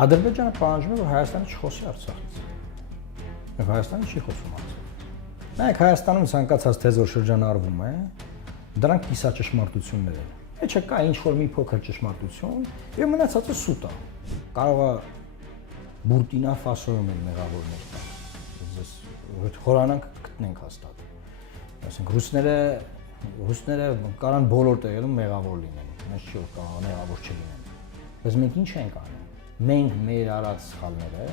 Ադրբեջանը պահանջում է, որ Հայաստանը չխոսի Արցախից։ Եվ Հայաստանը չի խոսում Արցախից։ Նայեք, Հայաստանում ցանկացած թեզ որ շրջանառվում է, դրանք կիսաճշմարտություններ են։ Չէ՞ կա ինչ-որ մի փոքր ճշմարտություն, եւ մնացածը սուտ է։ Կարող է Բուրկինա Ֆասոյում են մեղավորներ կան։ Ձեզ խորանանք գտնենք հաստատ։ Այսինքն ռուսները կարան բոլոր տեղերում մեղավոր լինեն, մենք չի որ կարող մեղավոր չլինեն։ Բայց մենք ինչ ենք անում։ Մենք մեր արած սխալները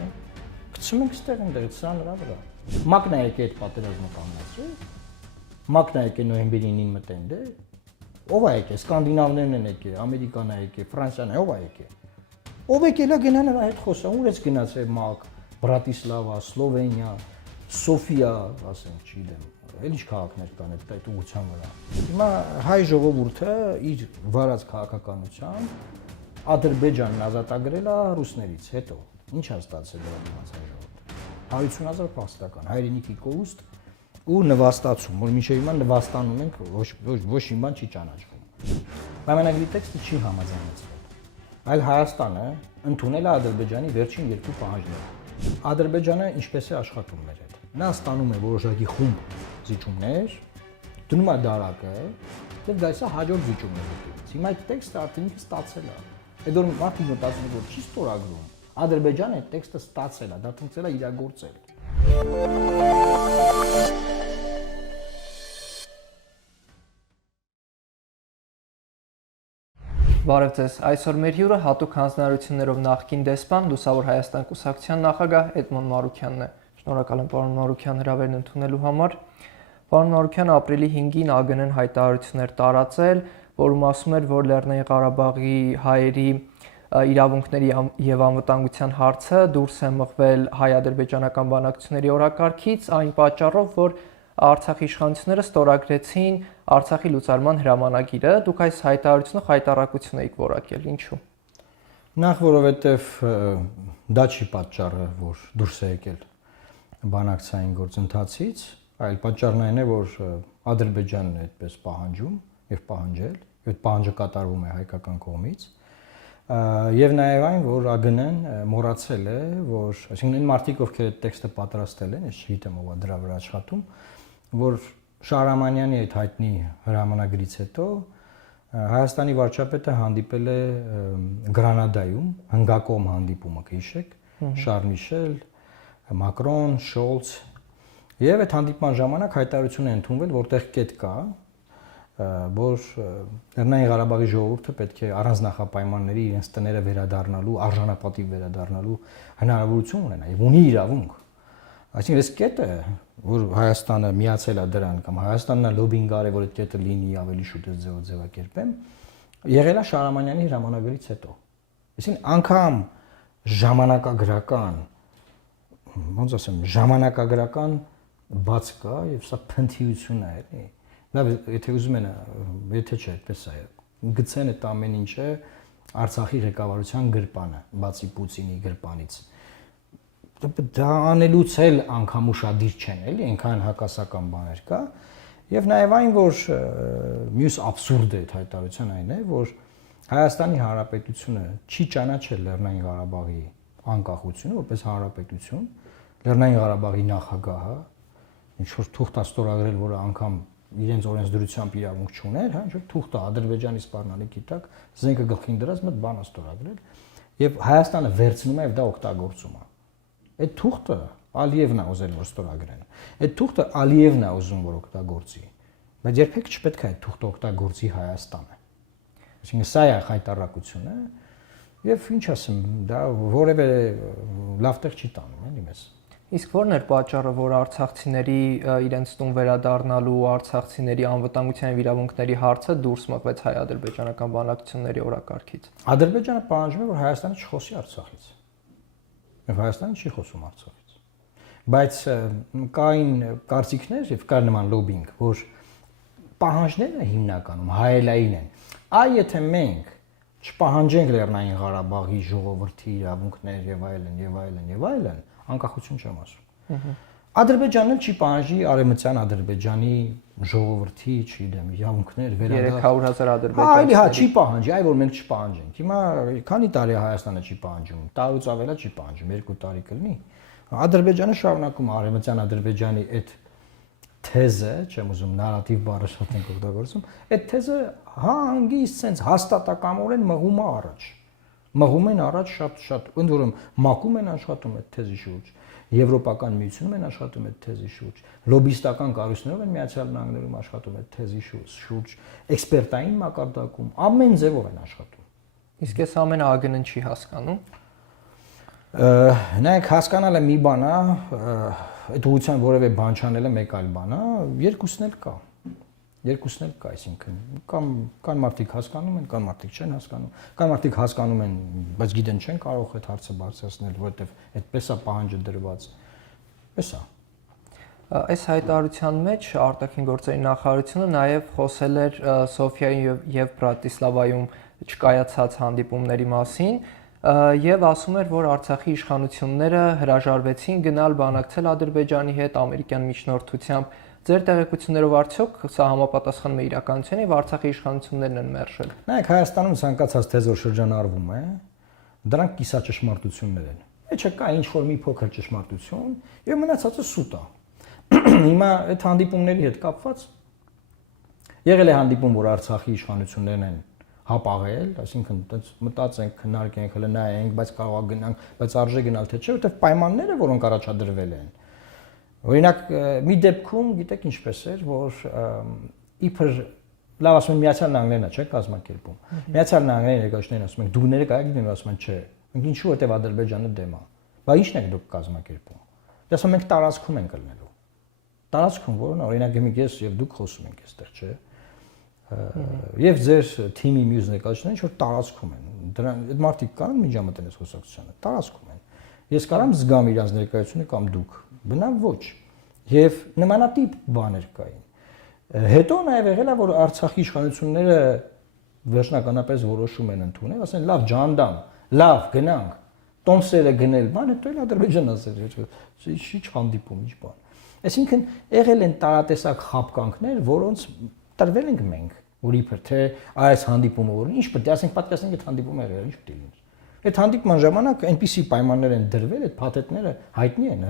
գցում ենք ստեղ այնտեղից սա նրա վրա։ Մակն է եկել այդ պատերազմը կանացրի։ Մակն է եկել նոյեմբերի 9-ին մտեն դե։ Ով է եկել, սկանդինավներն են եկել, Ամերիկան է եկել, Ֆրանսիան է, ով է եկել։ Ով եկել է գնա նրա հետ խոսա, ուր էս գնացել Մակ, Բրատիսլավա, Սլովենիա, Սոֆիա, ասենք, չգիտեմ, էլ ինչ քաղաքներ կան այդ ուղղության վրա։ Հիմա հայ ժողովուրդը իր վարած քաղաքականությամբ Ադրբեջանն ազատագրել է ռուսներից, հետո ինչ է ստացել դրա դիմաց հայ ժողովուրդը։ 150,000 փաստական, հայրենիքի կորուստ ու նվաստացում, որ մինչև հիմա նվաստանում ենք, ոչ մի բան չի ճանաչվում։ Պայմանագրի տեքստը չի համաձայնեցվել, այլ Հայաստանը ընդունել է Ադրբեջանի վերջին երկու պահանջները։ Ադրբեջանը ինչպես է աշխատում մեր հետ։ Նա ստանում է որոշակի խումբ զիջումներ, դնում է դարակը եւ գալիս է հաջորդ զիջումների։ Հիմա այդ տեքստը արդեն ստացել է։ Այդ որ մարդիկ մտածում որ չի ստորագրում, Ադրբեջանը այդ տեքստը ստացել է, դա ցույց է իրագործել։ Բարև ձեզ, այսօր մեր հյուրը հատուկ հանձնարարություններով նախկին դեսպան, Լուսավոր Հայաստան կուսակցության նախագահ Էդմոն Մարուքյանն է։ Շնորհակալ եմ պարոն Մարուքյան հրավերն ընդունելու համար։ Պարոն Մարուքյանը ապրիլի 5-ին ԱԳՆ-ն հայտարարություններ տարածել, որում ասում էր, որ Լեռնային Ղարաբաղի հայերի իրավունքների եւ անվտանգության հարցը դուրս է մղվել հայ-ադրբեջանական բանակցությունների օրակարգից, այն պատճառով, որ Արցախի իշխանությունները ստորագրեցին Արցախի լուծարման հրամանագիրը, դուք այս հայտարարությունը խայտառակություն եք որակել, ինչու՞։ Նախ որովհետև դա չի պատճառը, որ դուրս է եկել բանակցային գործընթացից, այլ պատճառն այն է, որ Ադրբեջանն է այդպես պահանջում եւ պահանջել, այդ պահանջը կատարվում է հայկական կողմից, եւ նաեւ այն, որ ԱԳՆ-ն մոռացել է, որ այսինքն այն մարդիկ, ովքեր այդ տեքստը պատրաստել են, ես չգիտեմ ով է դրա վրա աշխատում, որ Շահրամանյանի այդ հայտնի հրամանագրից հետո Հայաստանի վարչապետը հանդիպել է Գրանադայում, հնգակողմ հանդիպումը կհիշեք, Շարլ Միշել, Մակրոն, Շոլց, եւ այդ հանդիպման ժամանակ հայտարարություն է ընդունվել, որտեղ կետ կա, որ Լեռնային Ղարաբաղի ժողովուրդը պետք է առանց նախապայմանների իրենց տները վերադառնալու, արժանապատիվ վերադառնալու հնարավորություն ունենա եւ ունի իրավունք։ Այսինքն այս կետը, որ Հայաստանը միացել է դրան կամ Հայաստանն է լոբինգ արել, որ այդ կետը լինի ավելի շուտ այս ձևակերպեմ, եղել է Շահրամանյանի հրամանագրից հետո։ Այսինքն անգամ ժամանակագրական, ոնց ասեմ, ժամանակագրական բաց կա եւ սա փնթիություն է, էլի։ Լավ, եթե ուզում են, եթե չէ, այդպես է, գցեն այդ ամեն ինչը Արցախի ղեկավարության գրպանը, բացի Պուտինի գրպանից։ Դա անելուց էլ անգամ ուշադիր չեն, էլի, այնքան հակասական բաներ կա, եւ նաեւ այն, որ մյուս աբսուրդը այդ հայտարարության այն է, որ Հայաստանի Հանրապետությունը չի ճանաչել Լեռնային Ղարաբաղի անկախությունը որպես հանրապետություն, Լեռնային Ղարաբաղի նախագահը ինչ որ թուղթ է ստորագրել, որը անգամ իրենց օրենսդրությամբ իրավունք չուներ, հա, ինչ որ թուղթ է Ադրբեջանի սպառնալիքի տակ, զենքը գլխին դրած մտ բան է ստորագրել, եւ Հայաստանը վերցնում է եւ դա օգտագործում է։ Այդ թուղթը Ալիևն է ուզել որ ստորագրեն։ Այդ թուղթը Ալիևն է ուզում որ օգտագործի։ Բայց երբեք չպետք է այդ թուղթը օգտագործի Հայաստանը։ Այսինքն սա է հայտարարությունը եւ ինչ ասեմ, դա որևէ լավ տեղ չի տանում, էլի մեզ։ Իսկ ո՞րն էր պատճառը, որ արցախցիների իրենց տուն վերադառնալու, արցախցիների անվտանգության եւ իրավունքների հարցը դուրս մղվեց հայ-ադրբեջանական բանակցությունների օրակարգից։ Ադրբեջանը պահանջում է, որ Հայաստանը չխոսի Արցախից։ Եվ Հայաստանը չի խոսում Արցախից։ Բայց կային կարծիքներ եւ կար նման լոբինգ, որ պահանջները հիմնականում հայելային են։ Այ եթե մենք չպահանջենք Լեռնային Ղարաբաղի ժողովրդի իրավունքներ եւ այլն, անկախություն չեմ ասում։ Ադրբեջանն էլ չի պահանջի արևմտյան Ադրբեջանի ժողովրդի, չգիտեմ, իրավունքներ վերադառ 300,000 Այլ ադրբեջանցի։ հա չի պահանջի, այ որ մենք չպահանջենք։ Հիմա քանի տարի է Հայաստանը չի պահանջում։ Տարուց ավելա չի պահանջում, 2 տարի կլինի։ Ադրբեջանը շարունակում արևմտյան Ադրբեջանի այդ թեզը, չեմ ուզում նարատիվ բառը շատ ենք օգտագործում, այդ թեզը հանգիստ sense հաստատակամորեն մղում է առաջ։ Մղում են առաջ շատ, ընդ որում մակում են աշխատում այդ թեզի շուրջ։ Եվրոպական միությունում են աշխատում այդ թեզի շուրջ, լոբիստական կառույցներով են Միացյալ Նահանգներում աշխատում այդ թեզի շուրջ, էքսպերտային մակարդակում ամեն ձևով են աշխատում։ Իսկ այս ամենը ԱԳՆ-ն չի հասկանում։ Նայեք, հասկանալը մի բան է, այդ ուղղության որևէ բան չանելը մեկ այլ բան է, երկուսն էլ կա։ Երկուսն էլ կա, այսինքն կան մարդիկ հասկանում են, կան մարդիկ չեն հասկանում, կան մարդիկ հասկանում են, բայց գիտեն չեն կարող այդ հարցը բարձրացնել, որովհետև այդպես է պահանջը դրված։ Էս է։ Այս հայտարարության մեջ արտաքին գործերի նախարարությունը նաև խոսել էր Սոֆիայում եւ Բրատիսլավայում չկայացած հանդիպումների մասին եւ ասում էր, որ Արցախի իշխանությունները հրաժարվեցին գնալ բանակցել Ադրբեջանի հետ ամերիկյան միջնորդությամբ։ Ձեր տեղեկություններով արդյոք սա համապատասխանում է իրականությանը եւ Արցախի իշխանություններն են մերժել։ Նայեք, Հայաստանում ցանկացած թեզոր շրջանառվում է, դրանք կիսաճշմարտություններ են։ Էջը կա ինչ-որ մի փոքր ճշմարտություն եւ մնացածը սուտ է։ Հիմա այդ հանդիպումների հետ կապված եղել է հանդիպում, որ Արցախի իշխանություններն են հապաղել, այսինքն այդպես մտածենք, քննարկենք, հələ նայենք, բայց կարող է գնանք, բայց արժե գնալ թե չէ, որովհետեւ պայմանները, որոնք առաջադրվել են։ Օրինակ, մի դեպքում, գիտեք ինչպես էր, որ իբր լավ ասում են Միացյալ Նահանգներն է, չէ՞, կազմակերպում։ Միացյալ Նահանգների ներկայացուցիչներն ասում են, դուները կարեք դիմել, ասում են, չէ։ Մենք ինչու որտեվ Ադրբեջանը դեմ է։ Բա ի՞նչն եք դուք կազմակերպում։ Դե ասում ենք տարածքում ենք ելնելու։ Տարածքում, որն օրինակ եմիք ես եւ դուք խոսում ենք այստեղ, չէ՞։ Եվ ձեր թիմի մյուս ներկայացուցիչները ինչ որ տարածքում են։ Դրան այդ մարդիկ կան միջամտեն այս խոսակցությանը, տարածքում են։ Ես կարամ զգամ իրանց ներկայությունը կամ դուք։ Բնավ ոչ։ Եվ նմանատիպ բաներ կային։ Հետո նաև եղել է, որ Արցախի իշխանությունները վերջնականապես որոշում են ընդունել, ասեն լավ ջանդամ, լավ գնանք, տոմսերը գնել, բան հետո էլ Ադրբեջանն ասել, ինչ հանդիպում, ինչ բան։ Այսինքն եղել են տարատեսակ խապկանքներ, որոնց տրվել ենք մենք, որ իբր թե այս հանդիպումը որ ինչ պետք է ասենք, պատկերացնենք այդ հանդիպումը եղել, ինչ պետք է լինի։ Այդ հանդիպման ժամանակ այնպիսի պայմաններ են դրվել, այդ փաթեթները հայտնի են,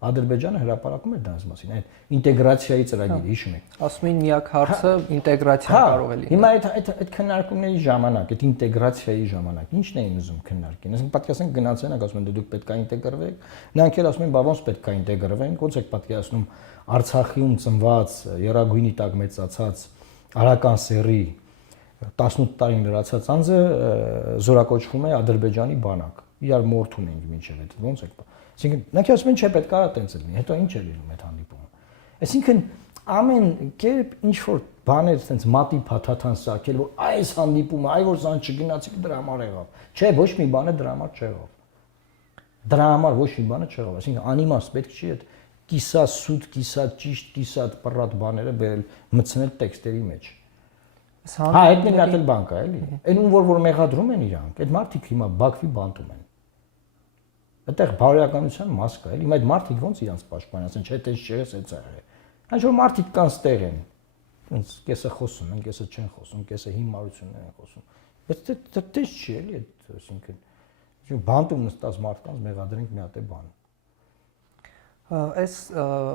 Ադրբեջանը հրապարակում էր դրանց մասին, այդ ինտեգրացիայի ծրագիրը, հիշում եք։ Ասում են միակ հարցը ինտեգրացիան կարող է լինել։ Հիմա այդ քննարկումների ժամանակ, այդ ինտեգրացիայի ժամանակ ի՞նչն էին ուզում քննարկեն։ Այսինքն պատկերացնենք գնացել են, ասում են դե դուք պետք է ինտեգրվեք։ Նրանք էլ ասում են, բա ոնց պետք է ինտեգրվենք, ոնց եք պատկերացնում Արցախիում ծնված, Եռագույնի տակ մեծացած արական սերի 18 տարին լրացած անձը զորակոչվում է Ադրբեջանի բանակ։ Իրար մորթում ենք մինչև այդ ոնց եք։ Այսինքն նրանք ասում են չէ պետք է այդպես լինի, հետո ինչ է լինում այդ հանդիպումը։ Այսինքն ամեն կերպ ինչ որ բաներ sense մատի փաթաթան սարքել, որ այս հանդիպումը, այ որ զան չգնացիք դրա համար եղավ։ Չէ, ոչ մի բանը դրա համար չեղավ։ Դրա համար ոչ մի բանը չեղավ, այսինքն անիմաստ պետք չի այդ կիսա սուտ, կիսա ճիշտ, կիսա պռատ բաները բերել մտցնել տեքստերի մեջ։ Հա, այդ մի հատ էլ բան կա, էլի։ Այն ում որ մեղադրում են իրանք, այդ մարդիկ հիմա Բաքվի բանտում են։ Այդտեղ բարոյականության մաս կա, էլի։ Հիմա այդ մարդիկ ոնց իրանք պաշտպան, ասեն, չէ, դες չես այդ եղել։ Այն որ մարդիկ կան ստեղ են։ Ոնց կեսը խոսում են, կեսը չեն խոսում, կեսը հիմարություններ են խոսում։ Բայց դա դες չի, էլի, այսինքն բանտում նստած մարդկանց մեղադրենք մի հատ է բան։ Այս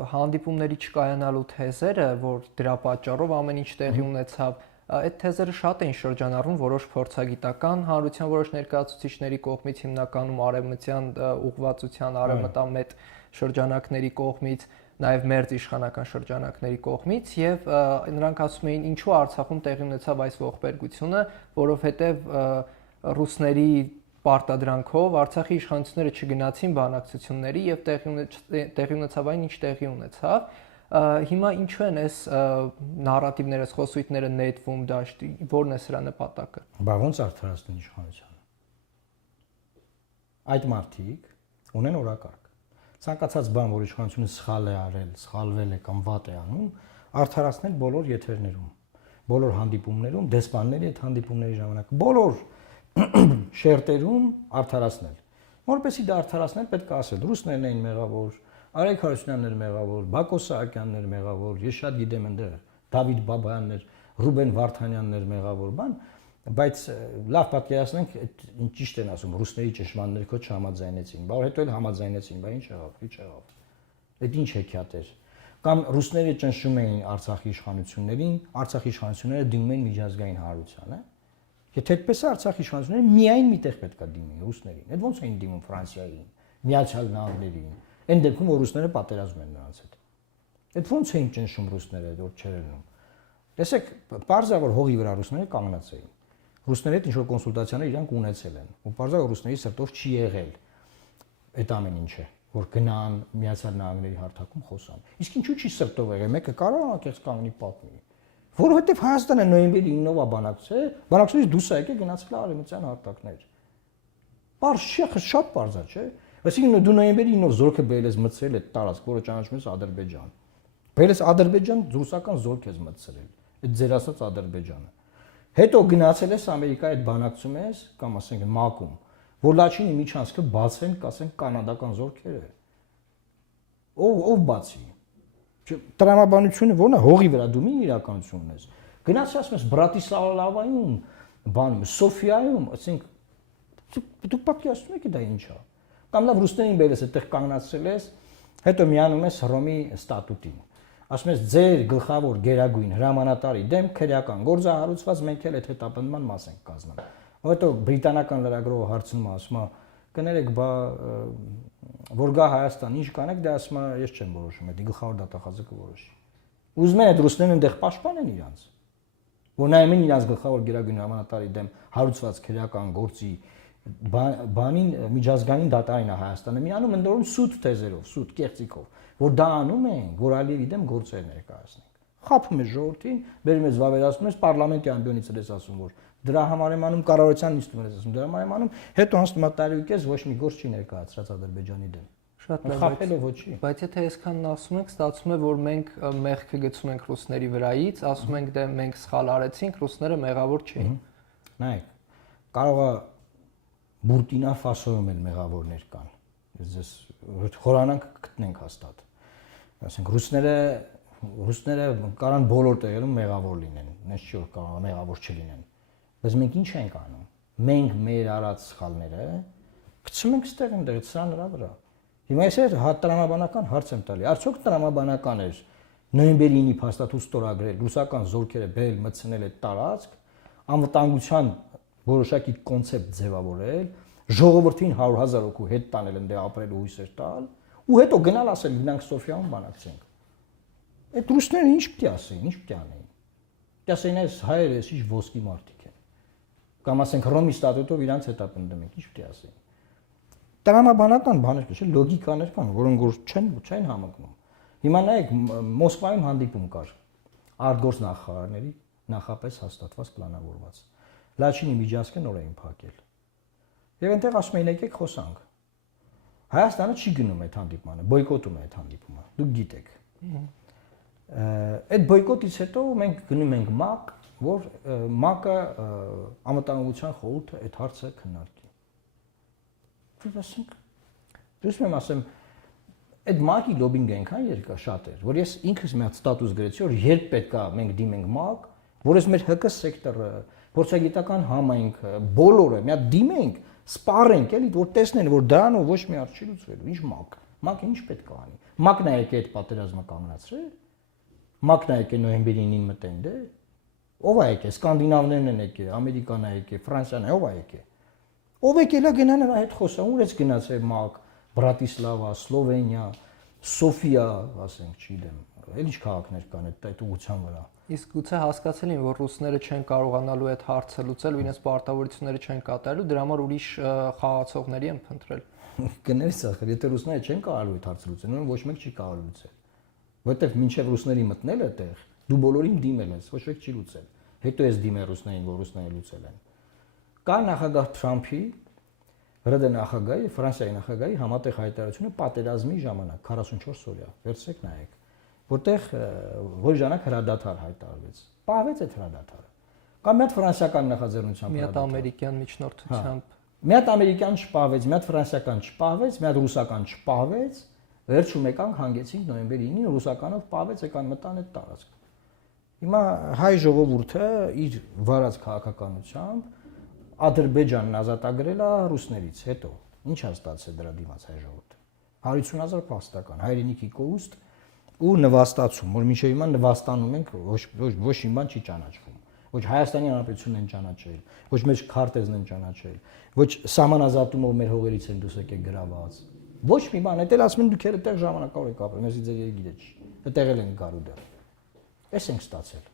հանդիպումների չկայանալու թեզերը, որ դրա պատճառով ամեն ինչ տեղի ունեցավ, այդ թեզերը շատ էին շրջանառվում որոշ փորձագիտական հանրության որոշ ներկայացուցիչների կողմից, հիմնականում արևմտյան ուղղվածության արևմտամետ շրջանակների կողմից, նաև մերձ իշխանական շրջանակների կողմից, եւ նրանք ասում էին, ինչու Արցախում տեղի ունեցավ այս ողբերգությունը, որովհետեւ ռուսների պարտադրանքով Արցախի իշխանությունները չգնացին բանակցությունների եւ տեղի ունեցավ այն, ինչ տեղի ունեցավ։ Հիմա ինչու են այս նարատիվները, այս խոսույթները նետվում դաշտի, որն է սրա նպատակը։ Բա ոնց արդարացնեն իշխանությունը։ Այդ մարդիկ ունեն օրակարգ։ Ցանկացած բան, որ իշխանությունը սխալ է արել, սխալվել է կամ վատ է անում, արդարացնել բոլոր եթերներում, բոլոր հանդիպումներում, դեսպանների այդ հանդիպումների ժամանակ, բոլոր շերտերում արդարացնել։ Որպեսզի դա արդարացնել պետք է ասել, ռուսներն էին մեղավոր, Արայք Հարությունյանն էր մեղավոր, Բակո Սահակյանն էր մեղավոր, ես շատ գիտեմ այնտեղ Դավիթ Բաբայանն էր, Ռուբեն Վարդանյանն էր մեղավոր, բան, բայց լավ պատկերացնենք, այդ ճիշտ են ասում, ռուսների ճշմարտները քո չհամաձայնեցին, բայց հետո էլ համաձայնեցին, բայց ինչ եղավ։ Այդ ինչ հեքիաթ էր։ Կամ ռուսները ճնշում էին Արցախի իշխանություններին, Արցախի իշխանությունները դիմում էին միջազգային հանրությանը։ Եթե այդպես է Արցախի իշխանությունները միայն միտեղ պետքա դիմեն ռուսներին։ Այդ ոնց էին դիմում Ֆրանսիային, Միացյալ Նահանգներին։ Այն դեպքում որ ռուսները պատերազմ են նրանց հետ։ Այդ ոնց էին ճնշում ռուսները, որ չեր ելնում։ Տեսեք, պարզա որ հողի վրա ռուսները կանգնած էին։ Ռուսների հետ ինչ-որ կոնսուլտացիաներ իրանք ունեցել են։ Ու պարզա որ ռուսների սրտով չի եղել այդ ամեն ինչը, որ գնան Միացյալ Նահանգների հարթակում խոսան։ Իսկ ինչու՞ չի սրտով եղել։ Մեկը կարող է անկեղծ կանգնի պատմի։ Որովհետև Հայաստանը նոյեմբերի 9-ով բանակցությունից դուրս է եկել գնացել արևմտյան հարթակներ։ Պարզ չի, շատ պարզ է, չէ՞։ Այսինքն դու նոյեմբերի 9-ով զորքը բերել ես մտցրել այդ տարածք, որը ճանաչվում է Ադրբեջան։ Բերես Ադրբեջան ռուսական զորք ես մտցրել։ Այդ ձեր ասած Ադրբեջանը։ Հետո գնացել ես Ամերիկայի հետ բանակցում ես, կամ ասենք ՄԱԿ-ում, որ Լաչինի միջանցքը բացեն, կասեն կանադական զորքերը։ Ով բացի։ Տրամաբանությունը ո՞րն է, հողի վրա դու մի իրականություն ունես։ Գնացի ասում ես Բրատիսլավայում, բանում, Սոֆիայում, ասենք դուք պատկերացնում եք դա ինչ է։ Կամ լավ ռուսներին բերես այդտեղ կանգնացրել ես, հետո միանում ես Հռոմի ստատուտին։ Ասում ես ձեր գլխավոր գերագույն հրամանատարի դեմ քրեական գործ է հարուցված, մենք էլ այդ հետապնդման մաս ենք կազմում։ Հետո բրիտանական լրագրողը հարցնում է, ասում է կներեք, բա որ գա Հայաստան, ինչ կանեք, դա ասում է, ես չեմ որոշում, դա գլխավոր դատախազը կորոշի։ Ուզում են այդ ռուսներն այնտեղ պաշտպանեն իրանց, որ նայում են իրանց գլխավոր գերագույն հրամանատարի դեմ հարուցված քրեական գործի բանին միջազգային դատարանն է Հայաստանը միանում ընդորում սուտ թեզերով, սուտ կեղծիքով, որ դա անում են, որ Ալիևի դեմ գործեր ներկայացնենք։ Խափում է ժողովրդին, բերում ես վավերացնում ես պարլամենտի ամբիոնից ես ասում, որ դրա համար եմ անում կառավարության նիստում ես ասում, դրա համար եմ անում, հետո անցնում է տարիուկես ոչ մի գործ չի ներկայացրած Ադրբեջանի դեմ։ Շատ խափելով ոչի։ Բայց եթե այսքան ասում եք, ստացվում է, որ մենք մեղքը գցում ենք ռուսների վրայից, ասում ենք դե մենք սխալ արեցինք, ռուսները մեղավոր չէին։ Նայեք, կարող է Բուրկինա Ֆասոյում էլ մեղավորներ կան։ Ես խորանանք գտնենք հաստատ։ Ասենք ռուսները կարան բոլոր տեղերում մեղավոր լինեն, նես չի որ կարող մեղավոր չլինեն։ Բայց մենք ինչ ենք անում։ Մենք մեր արած սխալները գցում ենք ստեղ այնտեղ սրա նրա վրա։ Հիմա ես տրամաբանական հարց եմ տալի։ Արդյոք տրամաբանական էր նոյեմբերի 9-ի փաստաթուղթ ստորագրել, ռուսական զորքերը բերել մտցնել այդ տարածք, անվտանգության որոշակի կոնցեպտ ձևավորել, ժողովրդին 100,000 հոգու հետ տանել այնտեղ ապրելու հույսեր տալ, ու հետո գնալ ասել գնանք Սոֆիայում բանակցենք։ Այդ ռուսները ինչ պիտի ասեին, ինչ պիտի անեին։ Պիտի ասեին այս հայերը էս ինչ ոսկի մարդիկ են։ Կամ ասենք Հռոմի ստատուտով իրանց հետապնդում ենք, ինչ պիտի ասեին։ Տրամաբանական բաներ կա, լոգիկաներ կան, որոնք որ չեն համընկնում։ Հիմա նայեք Մոսկվայում հանդիպում կար արտգործ նախարարների նախապես հաստատված պլանավորված։ Լաչինի միջանցքը նոր էին փակել։ Եվ այնտեղ ասում էին եկեք խոսանք։ Հայաստանը չի գնում այդ հանդիպմանը, բոյկոտում է այդ հանդիպումը։ Դուք գիտեք։ Այդ բոյկոտից հետո մենք գնում ենք ՄԱԿ, որ ՄԱԿ-ը անվտանգության խորհուրդը այդ հարցը քննարկի։ Դուք ասեմ, այդ ՄԱԿ-ի լոբինգը այնքան երկար շատ էր, որ ես ինքս մի հատ ստատուս գրեցի, որ երբ պետք է մենք դիմենք ՄԱԿ, որ այս մեր ՀԿ սեկտորը, փորձագիտական համայնքը, բոլորը մի հատ դիմենք, սպառենք, էլի, որ տեսնեն, որ դրանով ոչ մի հարց չի լուծվելու, ինչ ՄԱԿ։ ՄԱԿ-ը ինչ պետք է անի։ ՄԱԿ-ն է եկել այդ պատերազմը կանգնացրել։ ՄԱԿ-ն է եկել նոյեմբերի 9-ին մտեն, դե։ Ո՞վ է եկել։ Սկանդինավներն են եկել, Ամերիկան է եկել, Ֆրանսիան է, ո՞վ է եկել։ Ով եկել է գնա նրա հետ խոսա, ուր էս գնացել ՄԱԿ, Բրատիսլավա, Սլովենիա, Սոֆիա, ասենք, չգիտեմ, էլ ինչ քաղաքներ կան այդ ուղղության վրա։ Իսկ գուցե հասկացել են, որ ռուսները չեն կարողանալու այդ հարցը լուծել ու իրենց պարտավորությունները չեն կատարելու, դրա համար ուրիշ խաղացողների են փնտրել։ Կներես ախր, եթե ռուսները չեն կարողանալու այդ հարցը լուծել, ուրեմն ոչ մեկ չի կարող լուծել։ Որտեվ մինչև ռուսների մտնել այդտեղ, դու բոլորին դիմել ես, ոչ մեկ չի լուծել։ Հետո ես դիմել ռուսներին, որ ռուսները լուծել են։ Կա նախագահ Թրամփի, ՌԴ նախագահի, Ֆրանսիայի նախագահի համատեղ հայտարարությունը պատերազմի ժամանակ 44 օրյա, վերցրեք նայեք, որտեղ որ ժամանակ հրադադար հայտարարվեց։ Պահվեց այդ հրադադարը։ Կամ մի հատ ֆրանսիական նախաձեռնությամբ մի հատ ամերիկյան միջնորդությամբ։ Մի հատ ամերիկյան չպահվեց, մի հատ ֆրանսիական չպահվեց, մի հատ ռուսական չպահվեց, Վերջում եկանք հանգեցինք նոյեմբերի 9-ին ռուսականով պավեց եկան մտան այդ տարածք։ Հիմա հայ ժողովուրդը իր վարած քաղաքականությամբ Ադրբեջանն ազատագրել է ռուսներից, հետո ի՞նչ է ստացել դրա դիմաց հայ ժողովուրդը։ 150,000 փախստական, հայրենիքի կորուստ ու նվաստացում, որ մինչև հիմա նվաստանում ենք, ոչ մի բան չի ճանաչվում։ Ոչ Հայաստանի Հանրապետությունն են ճանաչել, ոչ մեր քարտեզն են ճանաչել, ոչ սահմանազատումով մեր հողերից են դուրս եկել գրաված։ Ոչ մի բան, դա էլ ասում են դուք այդտեղ ժամանակավոր եք ապրում, ես ձեր երգիդե չի։ Այդտեղ էլ են գարու դեռ։ Էս ենք ստացել։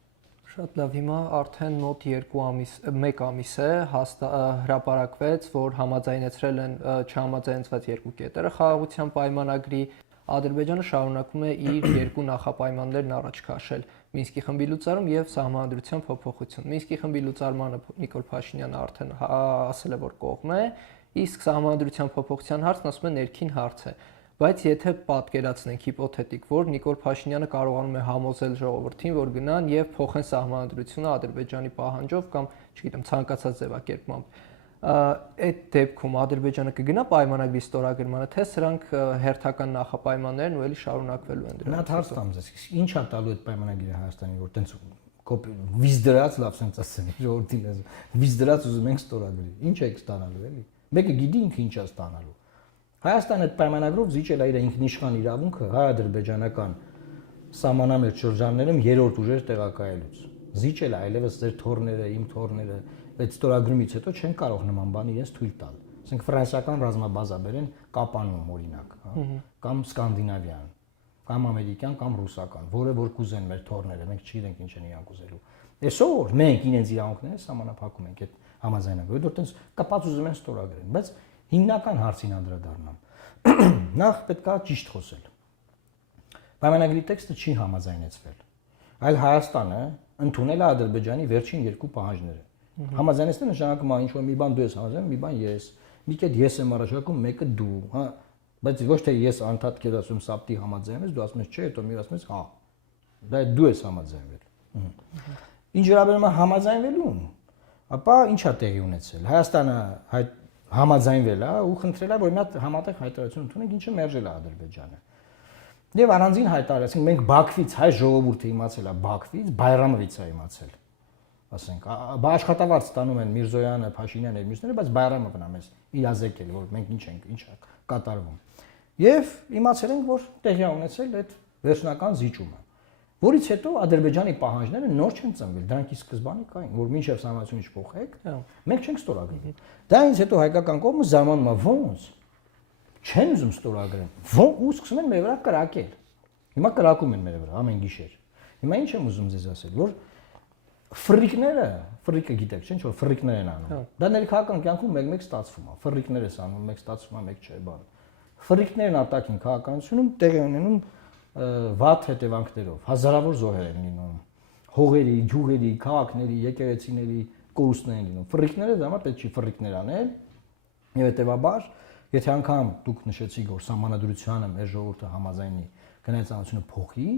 Շատ լավ, հիմա արդեն մոտ 1 ամիս է հրապարակվեց, որ համաձայնեցրել են չհամաձայնեցված երկու կետերը խաղաղության պայմանագրի, Ադրբեջանը շարունակում է իր երկու նախապայմաններն առաջ քաշել՝ Մինսկի խմբի լուծարում եւ Սահմանադրության փոփոխություն։ Մինսկի խմբի լուծարմանը Նիկոլ Փաշինյանը արդեն ասել է, որ կողմ է, իսկ Սահմանադրության փոփոխության հարցն ասում է ներքին հարց է։ Բայց եթե պատկերացնենք հիպոթետիկ, որ Նիկոլ Փաշինյանը կարողանում է համոզել ժողովրդին, որ գնան եւ փոխեն Սահմանադրությունը Ադրբեջանի պահանջով կամ, չգիտեմ, ցանկացած ձևակերպմամբ, այդ դեպքում Ադրբեջանը կգնա պայմանագրի ստորագրմանը, թե սրանք հերթական նախապայմաններն ու էլի շարունակվելու են դրանից։ Նա հարց տամ ձեզ, ի՞նչ է տալու այդ պայմանագիրը Հայաստանին, որ տենց վիզ դրած լավ sense ասեմ, ժողովրդին ես վիզ դրած ուզում ենք ստորագրի։ Ինչ եք ստանալու էլի։ Մեկը գիտի ինքը ինչ է ստանալու։ Հայաստանը այդ պայմանագրով զիջել է իր ինքնիշխան իրավունքը հայ-ադրբեջանական սահմանամերձ շրջաններում երրորդ ուժեր տեղակայելուց։ Զիջել է այլևս ձեր թորները, իմ թորները այդ ստորագրումից հետո չեն կարող նման բան իրենց թույլ տալ։ Ասենք ֆրանսիական ռազմաբազա բերեն Կապանում օրինակ, հա, կամ սկանդինավյան, կամ ամերիկյան, կամ ռուսական, որը որ կուզեն մեր թորները, մենք չգիտենք ինչ են իրանք ուզելու։ Այսօր մենք իրենց իրավունքները սահմանափակում ենք այդ համաձայնագրով, որ տենց կապած ուզում են ստորագրեն, բայց հիմնական հարցին անդրադառնամ։ Նախ պետք է ճիշտ խոսել։ Պայմանագրի տեքստը չի համաձայնեցվել, այլ Հայաստանը ընդունել է Ադրբեջանի վերջին երկու պահանջները։ Համաձայնեցնել նշանակում է ինչ որ մի բան դու ես համաձայնում, մի բան ես։ Մի կետ ես եմ առաջարկում, մեկը դու, հա, բայց ոչ թե ես անդադ կետ ասում սապտի համաձայնում ես, դու ասում ես չէ, հետո մի ասում ես հա։ Դա դու ես համաձայնվել։ Ինչ վերաբերում է համաձայնվելուն, ապա ինչ է տեղի ունեցել։ Հայաստանը համաձայնվել է ու խնդրել է, որ մի հատ համատեղ հայտարարություն ընդունենք, ինչը մերժել է Ադրբեջանը։ Եվ առանձին հայտարարեցինք, մենք Բաքվից, հայ ժողովուրդը իմացել է Բաքվից, Բայրամովից է իմացել։ Ասենք, աշխատավարձ ստանում են Միրզոյանը, Փաշինյանը եւ մյուսները, բայց Բայրամովն է մեզ իրազեկել, որ մենք ինչ ենք, ինչ է կատարվում։ Եվ իմացել ենք, որ տեղի է ունեցել այդ վերջնական զիջումը, որից հետո Ադրբեջանի պահանջները նոր չեն ծնվել, դրանք ի սկզբանե կային, որ մինչև սահմանությունը չփոխեք, մենք չենք ստորագրել։ Դա ինձ հետո հայկական կողմը զարմանում է, ոնց չեն ուզում ստորագրեն, ու սկսում են մեր վրա կրակել։ Հիմա կրակում են մեր վրա ամեն գիշեր։ Հիմա ինչ եմ ուզում ձեզ ասել, որ ֆրիկները, ֆրիկը գիտեք, չէ՞, որ ֆրիկներ են անում։ Դա ներքաղաքական կյանքում մեկ-մեկ ստացվում է։ Ֆրիկներ է անում, մեկ ստացվում է, մեկ չէ, բան։ Ֆրիկներն արտաքին քաղաքականությունում տեղի ունենում վատ հետևանքներով, հազարավոր զոհեր են լինում, հողերի, գյուղերի, քաղաքների, եկեղեցիների կորուստներ են լինում։ Ֆրիկները դա պետք չի ֆրիկներ անել, եւ հետեւաբար, եթե անգամ դուք նշեցիք, որ սահմանադրությանը մեր ժողովուրդը համաձայնի գնահատականությունը փոխի,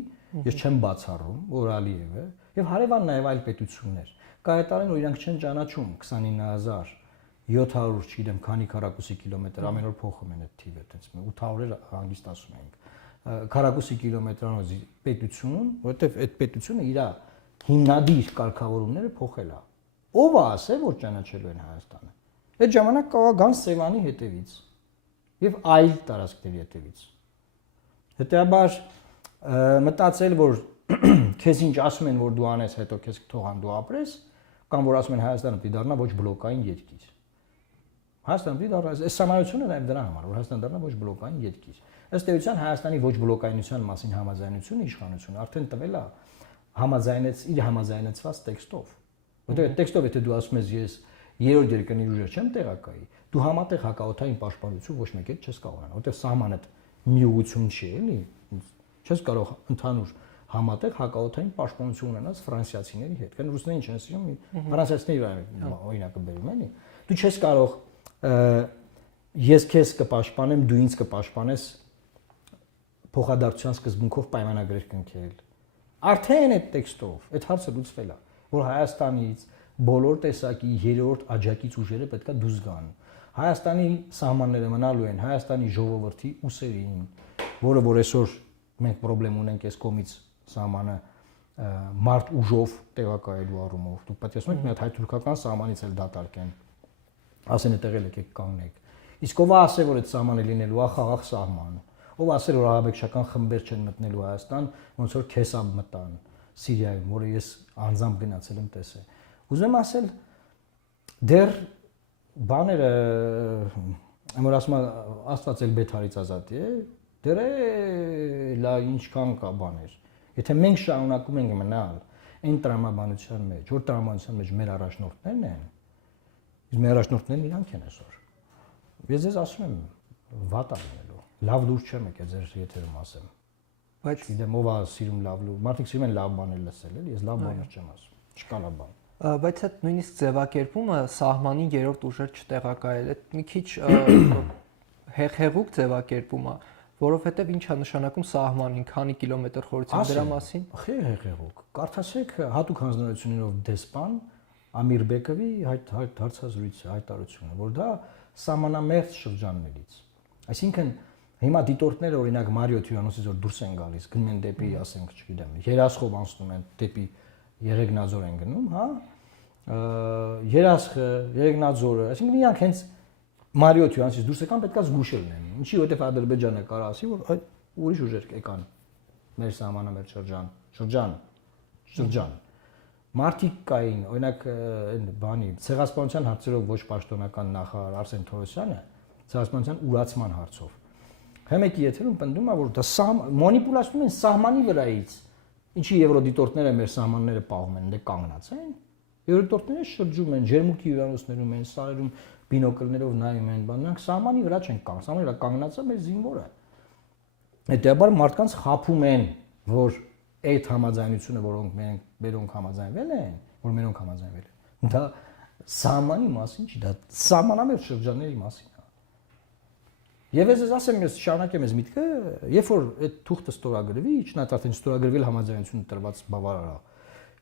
ես չեմ բացառում, որ Ալիևը եւ հարևան նաեւ այլ պետություններ կայտարեն, որ իրանք չեն ճանաչում 29700, չգիտեմ, քանի քառակուսի կիլոմետր, ամեն օր փոխում են այդ թիվը, այդպես 800-ը հանգիստ ասում ենք։ Քառակուսի կիլոմետրանոց պետություն, որովհետեւ այդ պետությունը իր հիմնադիր կարգավորումները փոխել է։ Ո՞վ է ասել, որ ճանաչելու են Հայաստանը։ Այդ ժամանակ կարող գան Սևանի հետևից եւ այլ տարածքների հետևից։ Հետեւաբար մտածել, որ քեզ ինչ ասում են, որ դու անես, հետո քեզ թողան դու ապրես, կամ որ ասում են Հայաստանը պիտի դառնա ոչ բլոկային երկիր։ Հայաստանը պիտի դառնա, այս համայնությունը նաև դրա համար, որ Հայաստանը դառնա ոչ բլոկային երկիր։ Ըստ էության Հայաստանի ոչ բլոկայնության մասին համաձայնությունը իշխանությունը արդեն տվել է իր համաձայնեցված տեքստով։ Որտեղ այդ տեքստով եթե դու ասում ես ես երրորդ երկրների ուժեր չեմ տեղակայի, դու համատեղ հակաօթային պաշտպանություն ոչ մեկ հետ չես կարող անալ, որտեղ սահմանը մի ուղղություն չի, էլի։ Չես կարող ընդհանուր համատեղ հակաօթային պաշտպանություն ունենալ ֆրանսիացիների հետ։ Կան ռուսները ինչ են ասում, ֆրանսիացիների օրինակը բերում էլի։ Դու չես կարող ես քեզ կպաշտպանեմ, դու ինձ կպաշտպանես փոխադարձության սկզբունքով պայմանագրեր կնքել։ Արդեն այդ տեքստով այդ հարցը լուծվել է, որ Հայաստանից բոլոր տեսակի երրորդ աջակից ուժերը պետքա դուրս գան։ Հայաստանի սահմանները մնալու են Հայաստանի ժողովրդի ուսերին, որը որ այսօր մենք խնդրեմ ունենք այս կողմից սահմանը մարդ ուժով տեղակայելու առումով։ Դուք պետք է ասեք մի հատ հայ-թուրքական սահմանից էլ դատարկեն։ Ասեն այդտեղ եկեք կանգնեք։ Իսկ ով ասե որ այդ սահմանը լինելու է խաղաղ սահման։ Ով ասել որ ահաբեկչական խմբեր չեն մտնելու Հայաստան, ոնց որ Քեսաբ մտան Սիրիայում, որը ես անձամբ գնացել եմ տեսել։ Ուզում եմ ասել դեռ բաները որ ասում Աստված էլ բեթարից ազատի է, դեռ լա ինչքան կա բաներ։ Եթե մենք շարունակում ենք մնալ այն տրամաբանության մեջ, որ տրամաբանության մեջ մեր առաջնորդներն են, իսկ մեր առաջնորդներն իրանք են այսօր։ Ես ձեզ ասում եմ, վատ է լինելու։ Լավ լուր չեմ եկել ձեր եթերում ասեմ։ Բայց գիտեմ ով է սիրում լավ լուր։ Մարդիկ սիրում են լավ բաներ լսել, էլի, ես լավ բաներ չեմ ասում։ Չկա լավ բան։ Բայց այդ նույնիսկ ձևակերպումը սահմանին երրորդ ուժեր չտեղակայել, այդ մի քիչ հեղեղուկ ձևակերպում է, որովհետև ինչ է նշանակում սահմանին, քանի կիլոմետր խորությամբ դրա մասին։ Ախի հեղեղուկ։ Կարդացեք հատուկ հանձնարարություններով դեսպան Ամիրբեկովի հարցազրույցը, հայտարարությունը, որ դա սահմանամերձ շրջաններից։ Այսինքն հիմա դիտորդները օրինակ Մարիոթ հյուրանոցից որ դուրս են գալիս, գնում են դեպի, ասենք, չգիտեմ, Երասխով անցնում են դեպի Եղեգնաձոր են գնում, հա? Երասխը, Եղեգնաձորը, այսինքն իրանք հենց Մարիոթ հյուրանոցից դուրս եկան, պետքա զգուշ լինեն։ Ինչի որտեվ Ադրբեջանը կարա ասի, որ ուրիշ ուժեր եկան մեր սահմանամերձ շրջան։ Մարդիկ կային, օրինակ այն բանի ցեղասպանության հարցերով ոչ պաշտոնական նախարար Արսեն Թորոսյանը ցեղասպանության ուրացման հարցով Հեմեկի եթերում պնդում է որ դա մանիպուլացնում են սահմանի վրայից ինչի եվրոդիտորդները մեր սահմանները պահում են դե կանգնած են եվրոդիտորդները շրջում են ջերմուկի հյուրանոցներում են սարերում բինոկլներով նայում են բանանք սահմանի վրա չեն կանգ սահմանի վրա կանգնած է մեր զինվորը հետեւաբար մարդկանց խափում են որ այդ համաձայնությունը որոնք մերոնք համաձայնվել են որ մերոնք համաձայնվել են դա սահմանի մասին չի դա սահմանամերձ շրջանների մասին է եւ ես ասեմ ես շարունակեմ ես միտքը երբ որ այդ թուղթը ստորագրվի չնայած արդեն ստորագրվել համաձայնությունը տրված բավարար է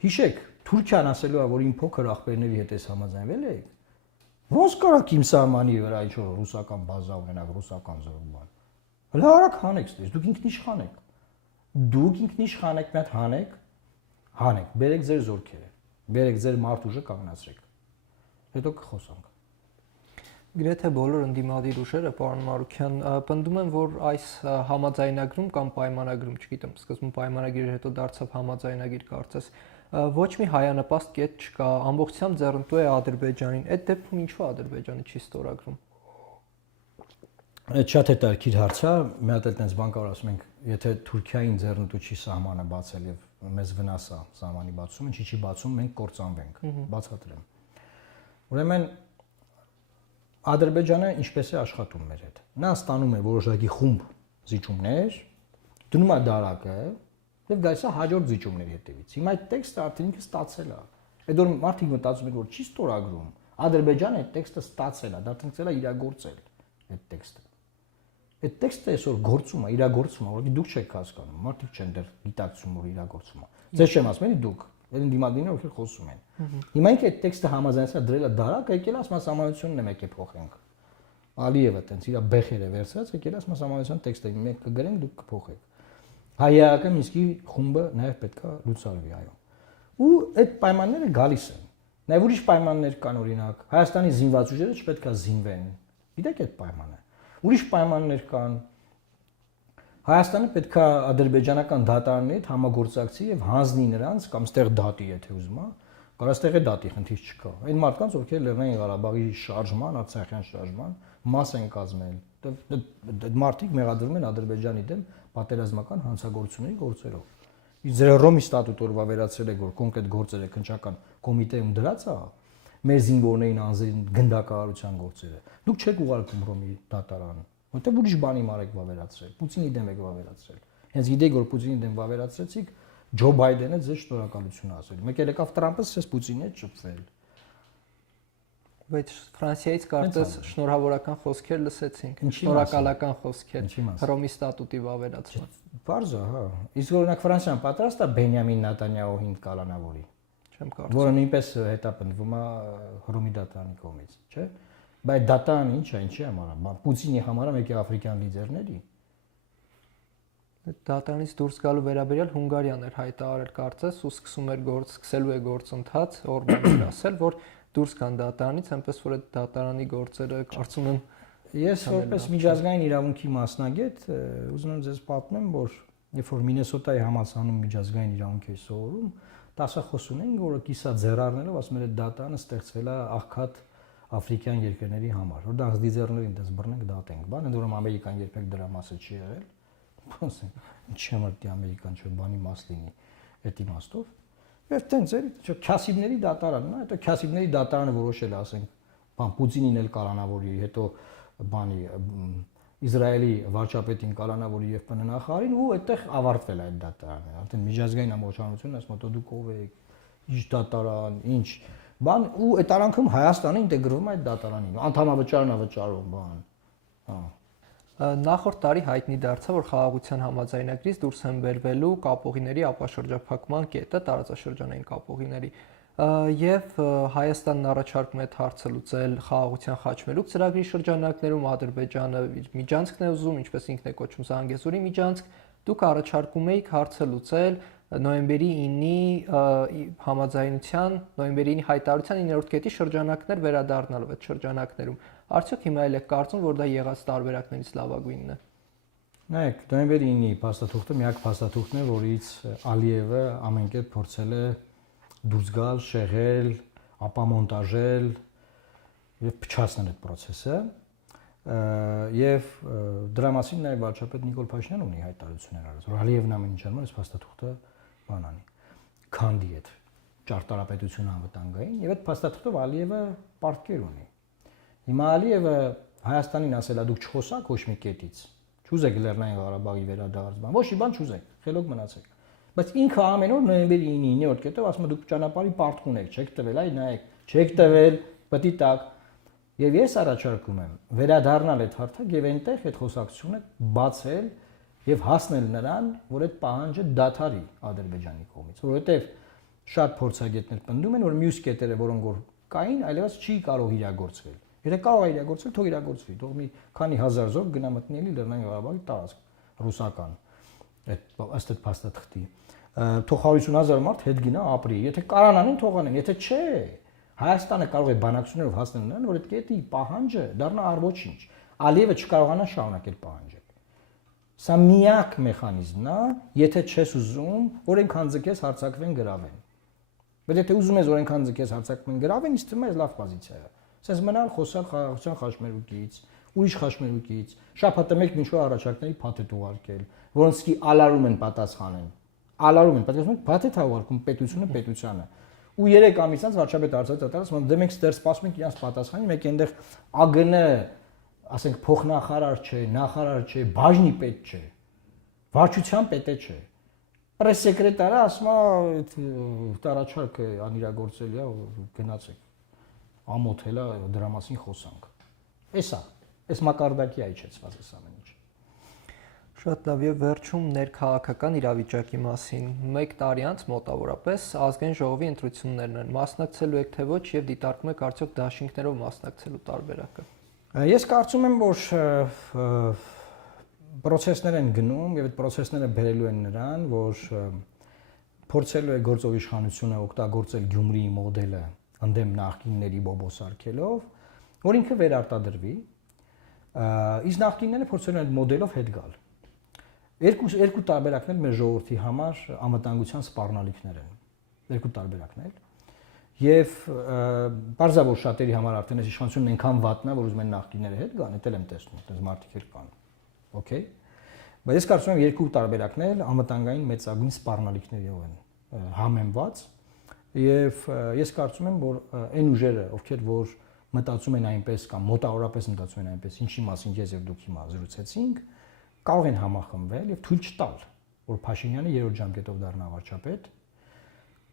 հիշեք Թուրքիան ասելու է որ իմ փոքր ախպերների հետ էս համաձայնվել եք ոնց կարաք իմ սահմանի վրա ինչ որ ռուսական բազա ունենաք ռուսական զորքբան հələ արագ հանեք ստես դուք ինքնիշխան եք Դուք ինքնիշխան եք, մի հատ հանեք, բերեք ձեր զորքերը, բերեք ձեր մարդ ուժը կանգնացրեք։ Հետո կխոսանք։ Գրեթե բոլոր ընդդիմադիր ուժերը, պարոն Մարուքյան, պնդում են, որ այս համաձայնագրում կամ պայմանագրում, չգիտեմ, սկզբում պայմանագիրը հետո դարձավ համաձայնագիր կարծես, ոչ մի հայանպաստ կետ չկա, ամբողջությամբ ձեռնտու է Ադրբեջանին։ Այդ դեպքում ինչու Ադրբեջանը չի ստորագրում։ Այդ շատ հետաքրքիր հարց է, մի հատ էլ տենց բան կարող ասում ենք, եթե Թուրքիային ձեռնտու չի սահմանը բացել եւ մեզ վնաս է սահմանի բացումը, չի բացում, մենք կործանվենք, բացատրեմ։ Ուրեմն Ադրբեջանը ինչպես է աշխատում մեր հետ։ Նա ստանում է որոշակի խումբ զիջումներ, դնում է դարակը եւ գալիս է հաջորդ զիջումների հետևից։ Հիմա այդ տեքստը արդեն ինքը ստացել է։ Այդ որ մարդիկ մտածում են որ չի ստորագրում, Ադրբեջանը այդ տեքստը ստացել է, դա ցնցել է իրագործել այդ տեքստը։ Այդ տեքստը այսօր գործում է, իրագործում է, որովհետեւ դուք չեք հասկանում, մարդիկ չեն դեռ գիտակցում որ իրագործում է։ Ձեզ չեմ ասում, էլի դուք, այլ դիմադիրները ովքեր խոսում են։ Հիմա ինքը այդ տեքստը համաձայնեցել դրել է դարակ, եկել ասում սահմանությունն է մեկ է փոխենք։ Ալիևը տենց իր բեխերը վերցրած, եկել ասում սահմանության տեքստը մենք կգրենք, դուք կփոխեք։ Հայկական Մինսկի խումբը նաև պետքա լուծարվի, այո։ Ու այդ պայմանները գալիս են։ Նաև ուրիշ պայմաններ կան օրինակ, Հայաստանի զինված ուժերը չպետքա զինվեն։ Գիտեք այդ պայմանը։ Ուրիշ պայմաններ կան։ Հայաստանը պետքա ադրբեջանական դատարանների հետ համագործակցի եւ հանձնի նրանց կամ ստեղ դատի, եթե ուզում է, կարող ստեղ է դատի խնդիր չկա։ Այն մարդկանց, ովքեր Լեռնային Ղարաբաղի շարժման, Արցախյան շարժման մաս են կազմել, այդ մարդիկ մեղադրվում են Ադրբեջանի դեմ պատերազմական հանցագործությունների գործերով։ Իսկ ձեր Ռոմի ստատուտ օրվա վերացրել եք, որ կոնկրետ գործերը քննչական կոմիտեում դրած է, մեր զինվորներին անձին գնդակահարության գործերը։ Դուք չեք ուղարկում Ռոմի դատարան, որտեղ ուրիշ բանի մարեք վավերացրել, Պուտինի դեմ եք վավերացրել։ Հենց գիտեք, որ Պուտինի դեմ վավերացրեցիք, Ջո Բայդենը ձեզ շնորհակալություն ասել։ Մեկ էլ եկավ Տրամպը, ասես Պուտինի հետ շփվել։ Բայց Ֆրանսիայից կարծես շնորհավորական խոսքեր լսեցինք, շնորհակալական խոսքեր Հռոմի ստատուտի վավերացման։ Բարձ է, հա։ Իսկ օրինակ Ֆրանսիան պատրաստ է Բենյամին Նետանյահուին կալանավորի։ Չեմ կարծում։ Որը նույնպես հետապնդվում է Հռոմի դատարանի կողմից, չէ՞։ Բայց դատարանը ի՞նչ է, ինչի համար է։ Պուտինի համար է մեկի աֆրիկյան լիդերների։ Դատարանից դուրս գալու վերաբերյալ Հունգարիան էր հայտարարել կարծես ու սկսելու է գործընթաց Օրբանին ասել, որ դուրս գան դատարանից, այնպես որ այդ դատարանի գործերը կարծում եմ Ես որպես միջազգային իրավունքի մասնագետ ուզում եմ ձեզ պատմեմ, որ երբ որ Մինեսոտայի համալսարանում միջազգային իրավունք է սովորում, դասախոս ունենք, որը կիսա ձեռարներով ասում էր, այդ դատարանը ստեղծվել է աղքատ աֆրիկյան երկրների համար, որ դա դիզերներին դες բռնենք դատենք, բան, ընդ որում Ամերիկան երբեք դրա մասը չի եղել, ասենք, ինչի համար դի Ամերիկան չէ, բանի մաս լինի այդ իմաստով։ Եվ տենց էլի, չէ, Քյասիբների դատարանն է, հետո Քյասիբների դատարանը որոշել է, ասենք, բան Պուտինին էլ կալանավորի, հետո բանի Իսրայելի վարչապետին կալանավորի եւ ՊՆ նախարարին ու այդտեղ ավարտվել է այդ դատարանը։ Արդեն միջազգային ամբողջականությունն ասում է, դուք ով եք, ինչ դատարան, ինչ բան ու այդ արանքում Հայաստանը ինտեգրվում է այդ դատարանին։ Անդամավճարն է վճարում, բան։ Հա։ Նախորդ տարի հայտնի դարձավ, որ խաղաղության համաձայնագրից դուրս են բերվելու կապողիների ապաշրջափակման կետը, տարածաշրջանային կապողիների, եւ Հայաստանն առաջարկում է հարցը լուծել խաղաղության խաչմերուկ ծրագրի շրջանակներում, Ադրբեջանը իր միջանցքն է ուզում, ինչպես ինքն է կոչում Զանգեզուրի միջանցք, դուք առաջարկում եք հարցը լուծել նոյեմբերի 9-ի համաձայնության, նոյեմբերի 9-ի հայտարարության 9-րդ կետի շրջանակներ վերադառնալով այդ շրջանակներում։ Արդյոք հիմա էլ եք կարծում, որ դա եղած տարբերակներից լավագույնն է։ Նայեք, նոյեմբերի 9-ի փաստաթուղթը միակ փաստաթուղթն է, որից Ալիևը ամեն կերպ փորձել է դուրս գալ, շեղել, ապամոնտաժել եւ փչացնել այդ process-ը։ Եվ դրա մասին նաեւ վարչապետ Նիկոլ Փաշինյանը ունի հայտարարություններ արել, որ Ալիևն ամեն ինչ անում է, այս փաստաթուղթը բան անի, քանդի այդ ճարտարապետությունը անվտանգային եւ այդ փաստաթղթով Ալիևը պարտքեր ունի։ Հիմա Ալիևը Հայաստանին ասել է դուք չխոսաք ոչ մի կետից, չուզեք Լեռնային Ղարաբաղի վերադարձման, ոչ մի բան չուզեք, խելոք մնացեք։ Բայց ինքը ամեն օր նոյեմբերի 9-ի 9-րդ կետով ասում է դուք ճանապարհի պարտք ունեք, չեք տվել, այ նայեք, չեք տվել, պետք է տակ։ Եվ ես առաջարկում եմ վերադառնալ այդ հարթակ եւ այնտեղ այդ խոսակցությունը բացել եւ հասնել նրան, որ այդ պահանջը դադարի Ադրբեջանի կողմից, որովհետեւ շատ փորձագետներ պնդում են, որ մյուս կետերը, որոնք որ կային, այլևս չի կարող իրագործվել։ Եթե կարող է իրագործվել, թող իրագործվի, թող մի քանի հազար զոհ գնա մտնելի Լեռնային Ղարաբաղի տարածք ռուսական այդ ըստ այդ փաստաթղթի։ Թող 150,000 մարդ հետ գնա ապրի, եթե կարան անեն, թող անեն, եթե չէ, Հայաստանը կարող է բանակցություններով հասնել նրան, որ այդ կետի պահանջը դառնա առ-ոչինչ։ Ալիևը չկարողանա շարունակել պահանջել։ Սա միակ մեխանիզմն է, եթե չես ուզում, որ այնքան ձգես հարձակվեն գրավեն։ Բայց եթե ուզում ես, որ այնքան ձգես հարձակվեն գրավեն, ինձ թվում է լավ պոզիցիա է։ Սենց մնալ խոսալ խաղաղության խաչմերուկից, ուրիշ խաչմերուկից, շաբաթը մեկ ինչ-որ առաջարկների փաթեթ ուղարկել, որոնց კი ալարում են պատասխանեն։ Ալարում են, պատասխանում փաթեթ է ուղարկում պետությունը պետությանը։ Ու 3 ամիս անց վարչապետ արձակած ասում դե մենք ստեր սպասում ենք իրանց պատասխանին, մեկ այնտեղ ԱԳՆ, ասենք փոխնախարար չէ, նախարար չէ, բաժնի պետ չէ, վարչության պետ չէ։ Պրես սեկրետարը ասում է այդ տարաչարկը անիրագործելի է, գնացեք։ Ամոթել է դրա մասին խոսանք։ Էս մակարդակի այջեցված է ամեն ինչ։ Շատ լավ, եւ վերջում ներքաղաքական իրավիճակի մասին 1 տարի անց մոտավորապես ազգային ժողովի ընտրություններն են, մասնակցելու եք թե ոչ եւ դիտարկում եք արդյոք դաշինքներով մասնակցելու տարբերակը։ Ես կարծում եմ, որ process-ներ են գնում եւ այդ process-ները բերելու են նրան, որ փորձելու է գործող իշխանությունը օգտագործել Գյումրիի մոդելը ընդդեմ նախկինների բոբոսարկելով, որ ինքը վերարտադրվի, իսկ նախկինները փորձել են այդ մոդելով հետ գալ։ Երկու տարբերակներ մեր ժողովրդի համար անվտանգության սպառնալիքներ են։ Երկու տարբերակներ։ Եվ բարձրավոր շատերի համար արդեն այս իշխանությունն այնքան վատնա, որ ուզում են նախկինները հետ գան, դա եմ տեսնում, այդպես մարդիկ էլ կան։ Okay։ Բայց ես կարծում եմ երկու տարբերակներ անվտանգային մեծագույն սպառնալիքներով են համեմված։ Եվ ես կարծում եմ, որ այն ուժերը, ովքեր որ մտածում են այնպես կամ մոտավորապես մտածում են այնպես, ինչի մասին ես եւ դուք հիմա զրուցեցինք, կարող են համախմբվել եւ թույլ չտալ, որ Փաշինյանը երրորդ ժամկետով դառնա վարչապետ,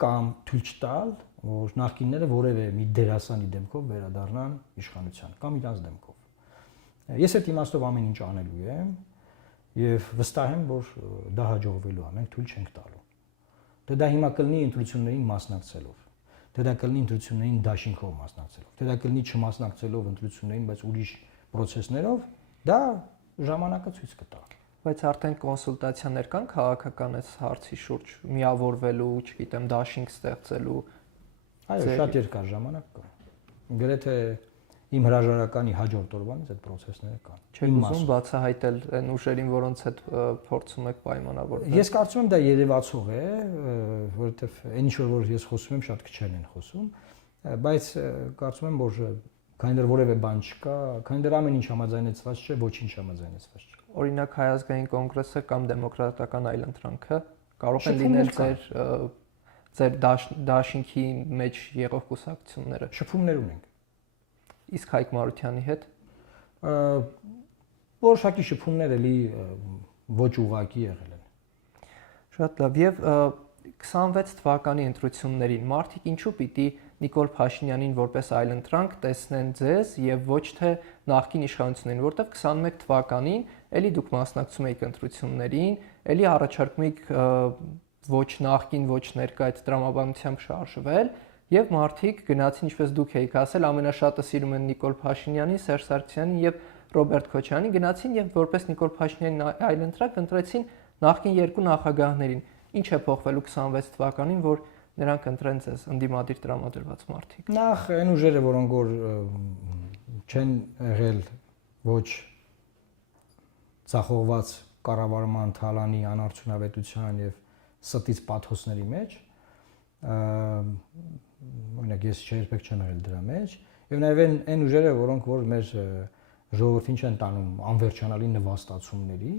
կամ թույլ չտալ, որ նախկինները որևէ մի դերասանի դեմքով վերադառնան իշխանության կամ իրանց դեմքով։ Ես այդ իմաստով ամեն ինչ անելու եմ եւ վստահ եմ, որ դա հաջողվելու է, մենք թույլ չենք տալու։ Դա հիմա կլինի ընտրություններին մասնակցելով, դա կլինի ընտրություններին դաշինքով մասնակցելով, դա կլինի չմասնակցելով ընտրություններին, բայց ուրիշ process-ներով, դա ժամանակը ցույց կտա։ Բայց արդեն կոնսուլտացիաներ կան քաղաքական այս հարցի շուրջ միավորվելու, չգիտեմ, դաշինք ստեղծելու։ Այո, շատ երկար ժամանակ կա։ Գրեթե իմ հրաժարականի հաջորդ օրվանից այդ process-ները կան։ Չեք ուզում բացահայտել այն ուժերին, որոնց հետ փորձում եք պայմանավորվել։ Ես կարծում եմ դա երևացող է, որովհետև այն ինչ որ ես խոսում եմ, շատ քչերն են խոսում, բայց կարծում եմ, որ քանի դեռ որևէ բան չկա, քանի դեռ ամեն ինչ համաձայնեցված չէ, ոչինչ համաձայնեցված չէ։ Օրինակ Հայ ազգային կոնգրեսը կամ դեմոկրատական այլընտրանքը կարող են լինել ձեր դաշինքի մեջ եղող կուսակցությունները։ Շփումներ ունենք։ Իսկ Հայկ Մարությանի հետ որոշակի շփումներ էլի ոչ ուղղակի եղել են։ Շատ լավ։ Եվ 26 թվականի ընտրություններին մարդիկ ինչու պիտի Նիկոլ Փաշինյանին որպես այլընտրանք տեսնեն ձեզ եւ ոչ թե նախկին իշխանություններին, որտեղ 21 թվականին էլի դուք մասնակցում եք ընտրություններին, էլի առաջարկում եք ոչ նախկին, ոչ ներկա այդ տրամաբանությամբ շարժվել եւ մարդիկ գնացին, ինչպես դուք եք ասել, ամենաշատը սիրում են Նիկոլ Փաշինյանին, Սերժ Սարգսյանին եւ Ռոբերտ Քոչարյանին, գնացին եւ որպես Նիկոլ Փաշինյանի այլընտրանք ընտրեցին նախկին երկու նախագահներին։ Ինչ է փոխվելու 26 թվականին, որ նրանք ընտրեն ձեզ ընդդիմադիր տրամադրված մարդիկ։ Նախ այն ուժերը, որոնք որ չեն եղել ոչ ցախողված կառավարման թալանի անարդյունավետության եւ ստից պաթոսների մեջ, օրինակ ես երբեք չեմ եղել դրա մեջ, եւ նաեւ այն ուժերը, որոնք որ մեր ժողովրդին չեն տանում անվերջանալի նվաստացումների,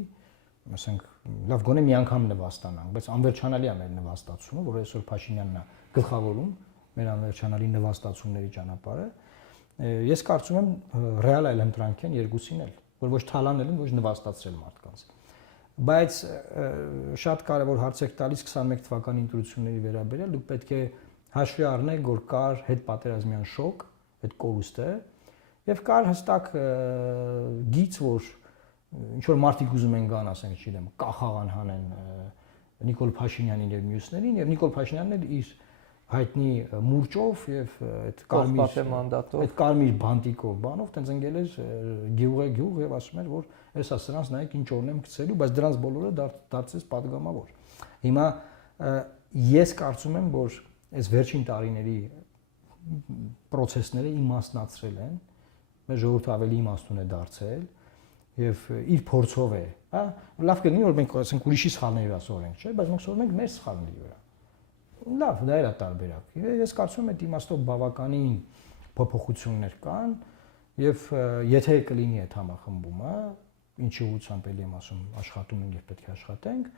ասենք լավ գոնե մի անգամ նվաստանանք, բայց անվերջանալի է մեր նվաստացումը, որ այսօր Փաշինյանն է գլխավորում մեր անվերջանալի նվաստացումների ճանապարհը։ Ես կարծում եմ ռեալ այլընտրանք են երկուսին էլ, որ ոչ թալանել են, ոչ նվաստացրել մարդկանց։ Բայց շատ կարևոր հարց եք տալիս 21 թվականի ընտրությունների վերաբերյալ, դուք պետք է հաշվի առնեք, որ կար հետպատերազմյան շոկ, այդ կորուստը, եւ կար հստակ գիծ, որ ինչ որ մարդիկ ուզում են գան, ասենք, չգիտեմ, կախաղան հանեն Նիկոլ Փաշինյանին եւ մյուսներին, եւ Նիկոլ Փաշինյանն էլ իր հայտնի մուրճով եւ այդ կարմիր բանտիկով բանով տենց ընկել էր գյուղ եւ ասում էր, որ էսա սրանց նայեք ինչ օրն եմ գցելու, բայց դրանց բոլորը դարձեց падգամավոր։ Հիմա ես կարծում եմ, որ այս վերջին տարիների process-ները իմաստնացրել են, մեր ժողովուրդը ավելի իմաստուն է դարձել եւ իր փորձով է, հա, լավ կլինի որ մենք ասենք ուրիշի սխալների վրա սովորենք, չէ՞, բայց մենք սովորում ենք մեր սխալների վրա։ Լավ, դա է տարբերակ։ Ես կարծում եմ այդ իմաստով բավականին փոփոխություններ կան եւ եթե կլինի այդ համախմբումը, ինչի ուղղությամբ էլի եմ ասում, աշխատում ենք եւ պետք է աշխատենք,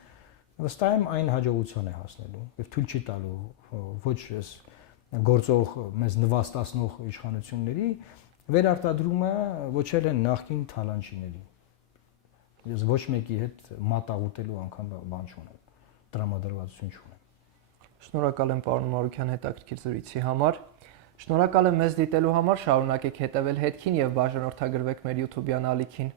վստահ եմ այն հաջողության է հասնելու եւ թույլ չի տալու ոչ այս գործող մեզ նվաստացնող իշխանությունների վերարտադրումը ոչ էլ են նախկին թալանչիների։ Ես ոչ մեկի հետ մատաղուտելու անգամ բան չունեմ, տրամադրվածություն չունեմ։ Շնորհակալ եմ պարոն Մարուքյան հետաքրքիր զրույցի համար։ Շնորհակալ եմ մեզ դիտելու համար, շարունակեք հետևել հետքին եւ բաժանորդագրվեք մեր YouTube-յան ալիքին։